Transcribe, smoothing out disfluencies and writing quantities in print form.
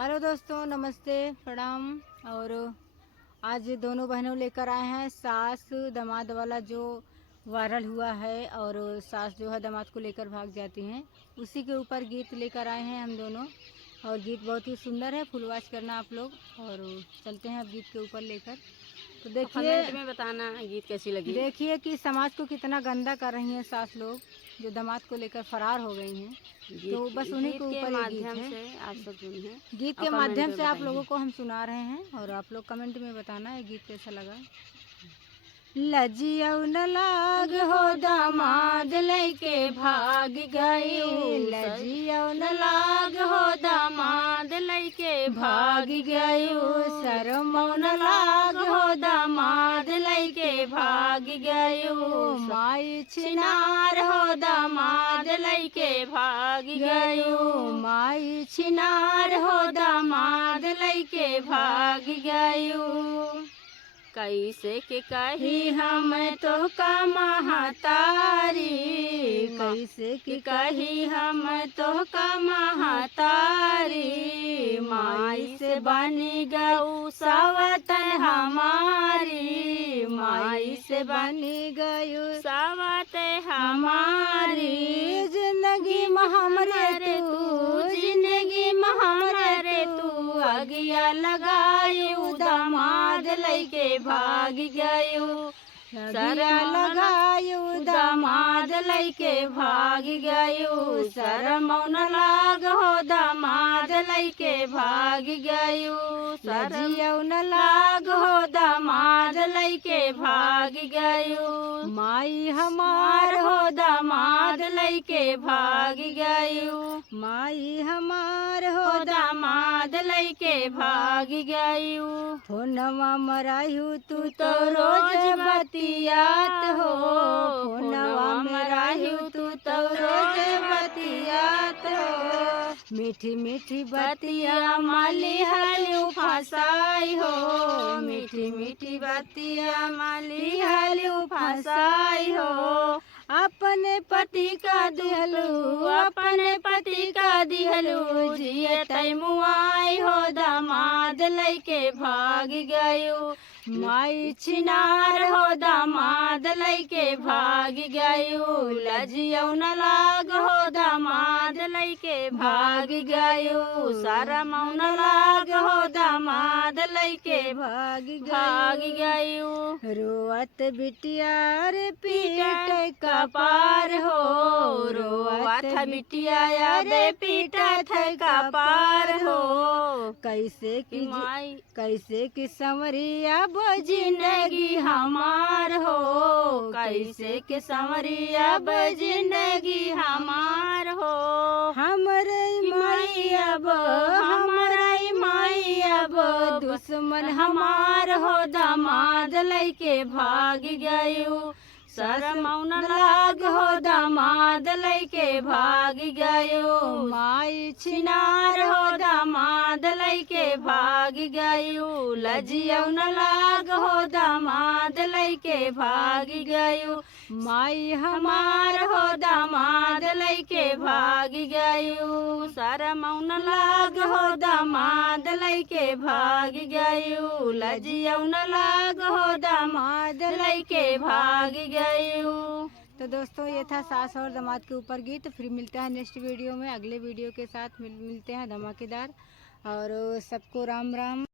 Hello दोस्तों, नमस्ते, प्रणाम। और आज दोनों बहनों लेकर आए हैं सास दामाद वाला जो वायरल हुआ है। और सास जो है दामाद को लेकर भाग जाती हैं, उसी के ऊपर गीत लेकर आए हैं हम दोनों। और गीत बहुत ही सुंदर है, फुल वॉच करना आप लोग। और चलते हैं अब गीत के ऊपर लेकर। तो देखिए, में बताना गीत कैसी लगी। देखिए कि समाज को कितना गंदा कर रही हैं सास लोग, जो दामाद को लेकर फरार हो गई हैं। तो बस उन्हीं के ऊपर ये गीत है। से आप सब सुनिए। गीत के माध्यम से आप लोगों को हम सुना रहे हैं और आप लोग कमेंट में बताना है गीत कैसा लगा। लजियौ न लाग हो दामाद लैके भाग गई, लजियौ न लाग हो दामाद लैके भाग गयो, शरमौ न लाग हो दामाद लैके भाग गयो, माई छिनार हो दामाद लैके भाग गयो, माई छिनार हो दामाद लैके भाग गयो। कैसे के कही हम तो का महतारी, कैसे कि कही हम तो का महतारी, माई से बनी गऊ सवतन हमारी, माई से बनी गयू सावते हमारी, जिंदगी में हमरे तू, जिंदगी में हमरे तू, अगिया लगायू दामाद लैके भाग गयो, सरा लगायू दामाद लैके भाग गयो, शरमौ न लाग हो दामाद लैके भाग गयो, लजियौ न लाग हो दामाद लैके भाग गयो, माई हमार हो दामाद लैके भाग गयो, माई हमार हो दामाद लैके भाग गयो। फोनवा मरायू तू तो रोज बतियात हो, फोनवा मरायू तू तो रोज बतियात हो, मीठी मीठी बतिया माली हलू फसाई हो, मीठी मीठी बतिया माली हलू फसाई हो, अपने पति का दिहलू, अपने पति का दिहलू, जिए तैमुआई हो दामाद लैके भाग गयो, माई छिनार हो दामाद लैके भाग गयो, लजियौ न लाग हो दामाद लैके भाग गयो, शरमौ न लाग हो दामाद लैके भाग गयो, रोअत बिटिया रे पीट कपार हो, रोअत बिटिया रे पीटत कपार हो, कैसे कि माई कैसे कि संवरिया बो जिंदगी हमार हो, कैसे कि संवरिया बो जिंदगी हमार हो, हमरे माई अब, हमरे माई अब, दुश्मन हमार हो दामाद लैके भाग गयो, शरमौ न लाग हो दामाद लैके भाग गयो, माई छिनार हो दामाद लैके भाग गयो, लजियौ न लाग हो दामाद लैके भाग गयो, माई हमार हो दामाद लैके भाग गयो, शरमौ न लाग हो दामाद लैके भाग गयो, लजियौ न लाग हो दामाद लैके भाग गयो। तो दोस्तों, ये था सास और दामाद के ऊपर गीत। फिर मिलता है नेक्स्ट वीडियो में, अगले वीडियो के साथ मिलते हैं धमाकेदार। और सबको राम राम।